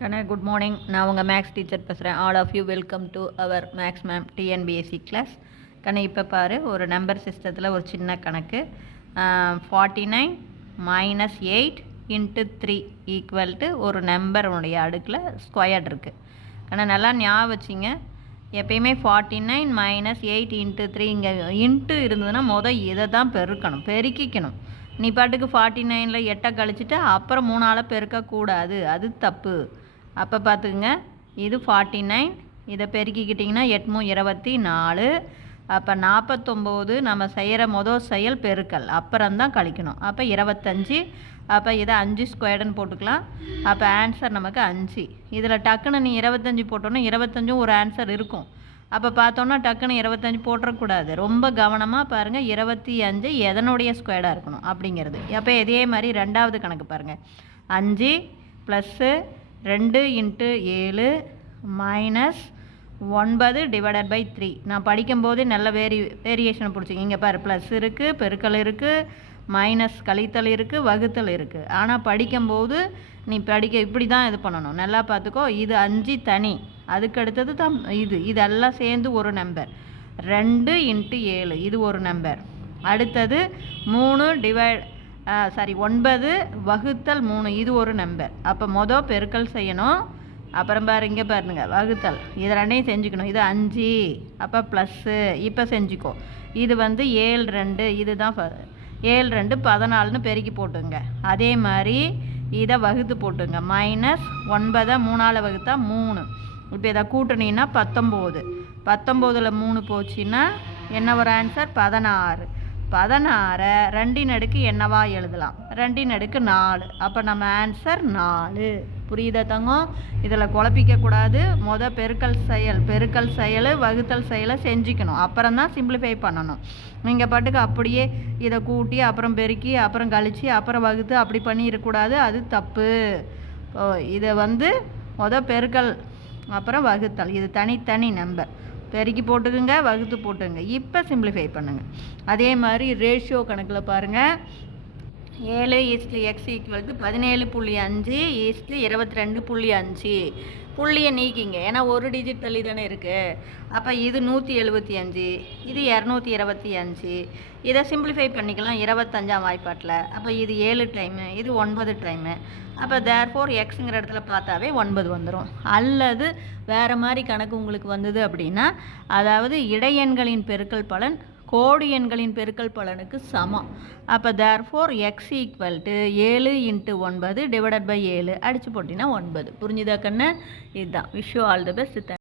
Kana, good morning. நான் உங்கள் maths teacher பேசுகிறேன். All of you welcome to our maths ma'am TNPSC class. கண்ணு இப்போ பாரு, ஒரு நம்பர் சிஸ்டத்தில் ஒரு சின்ன கணக்கு. 49 - 8 × 3 ஈக்குவல் டு ஒரு நம்பருடைய அடுக்கில் ஸ்கொயர்ட் இருக்குது. கண்ணு நல்லா ஞாபகம் வச்சிங்க. எப்பயுமே 49 - 8 × 3 இங்கே இன்ட்டு இருந்ததுன்னா இதை தான் பெருக்கணும், பெருக்கிக்கணும். நீ பாட்டுக்கு 49ல் 8 கழிச்சிட்டு அப்புறம் 3ஆல் பெருக்கக்கூடாது, அது தப்பு. அப்போ பார்த்துக்குங்க, இது 49, இதை பெருக்கிக்கிட்டிங்கன்னா 8 × 24. அப்போ 49 நம்ம செய்கிற செயல் பெருக்கல், அப்புறம்தான் கழிக்கணும். அப்போ 25. அப்போ இதை 5 ஸ்கொயர்டுன்னு போட்டுக்கலாம். அப்போ ஆன்சர் நமக்கு 5. இதில் டக்குன்னு நீ 25 போட்டோன்னா 25 ஒரு ஆன்சர் இருக்கும். அப்போ பார்த்தோன்னா டக்குன்னு 25 போட்டுறக்கூடாது. ரொம்ப கவனமாக பாருங்கள், 25 எதனுடைய ஸ்கொயர்டாக இருக்கணும் அப்படிங்கிறது. அப்போ இதே மாதிரி ரெண்டாவது கணக்கு பாருங்கள். 5 + 2 × 7 - 9 / 3. நான் படிக்கும்போது நல்ல வேரியேஷனை பிடிச்சிங்க. இங்கே பாரு, ப்ளஸ் இருக்குது, பெருக்கல் இருக்குது, மைனஸ் கழித்தல் இருக்குது, வகுத்தல் இருக்குது. ஆனால் படிக்கும்போது நீ இப்படி தான் இது பண்ணணும். நல்லா பார்த்துக்கோ. இது 5 தனி, அதுக்கு அடுத்தது தான் இதெல்லாம் சேர்ந்து ஒரு நம்பர். 2 × 7 இது ஒரு நம்பர். அடுத்தது 9 வகுத்தல் 3 இது ஒரு நம்பர். அப்போ பெருக்கல் செய்யணும். அப்புறம் பாரு, இங்கே பாருங்க, வகுத்தல். இது ரெண்டையும் செஞ்சுக்கணும். இது 5, அப்போ ப்ளஸ்ஸு. இப்போ செஞ்சுக்கோ. இது 7 2 இதுதான் 7 2 14ன்னு பெருக்கி போட்டுங்க. அதே மாதிரி இதை வகுத்து போட்டுங்க. -9 3ஆல் வகுத்தா 3. இப்போ இதை கூட்டினீங்கன்னா 19. 19ல் 3 போச்சுன்னா என்ன ஒரு ஆன்சர்? 16. 16 2ன் அடுக்கு என்னவா எழுதலாம்? 2ன் அடுக்கு 4. அப்போ நம்ம ஆன்சர் 4. புரியுதா தங்கம்? இதில் குழப்பிக்கக்கூடாது. பெருக்கல் செயல் வகுத்தல் செயலை செஞ்சுக்கணும். அப்புறம் தான் சிம்பிளிஃபை பண்ணணும். நீங்கள் பாட்டுக்கு அப்படியே இதை கூட்டி அப்புறம் பெருக்கி அப்புறம் கழித்து அப்புறம் வகுத்து அப்படி பண்ணிடக்கூடாது, அது தப்பு. இதை பெருக்கல் அப்புறம் வகுத்தல், இது தனித்தனி நம்பர். பெருக்கி போட்டுக்குங்க, வகுத்து போட்டுங்க. இப்போ சிம்பிளிஃபை பண்ணுங்கள். அதே மாதிரி ரேஷியோ கணக்கில் பாருங்கள். 7:x = 17.5 22.5. புள்ளியை நீக்கிங்க, ஏன்னா ஒரு டிஜிட் தள்ளி தானே இருக்குது. அப்போ இது 175, இது 225. இதை சிம்பிளிஃபை பண்ணிக்கலாம் 25ஆம் வாய்ப்பாட்டில். அப்போ இது 7 டைமு, இது 9 டைமு. அப்போ தேர்ஃபோர் எக்ஸுங்கிற இடத்துல பார்த்தாவே 9 வந்துடும். அல்லது வேறு மாதிரி கணக்கு உங்களுக்கு வந்தது அப்படின்னா, அதாவது இடையெண்களின் பெருக்கல் பலன் கோடு எண்களின் பெருக்கல் பலனுக்கு சமம். அப்போ தேர்ஃபோர் x = 7 × 9 / 7 அடித்து போட்டிங்கன்னா 9. புரிஞ்சுதா கண்ணு? இதுதான். Wish you all the best.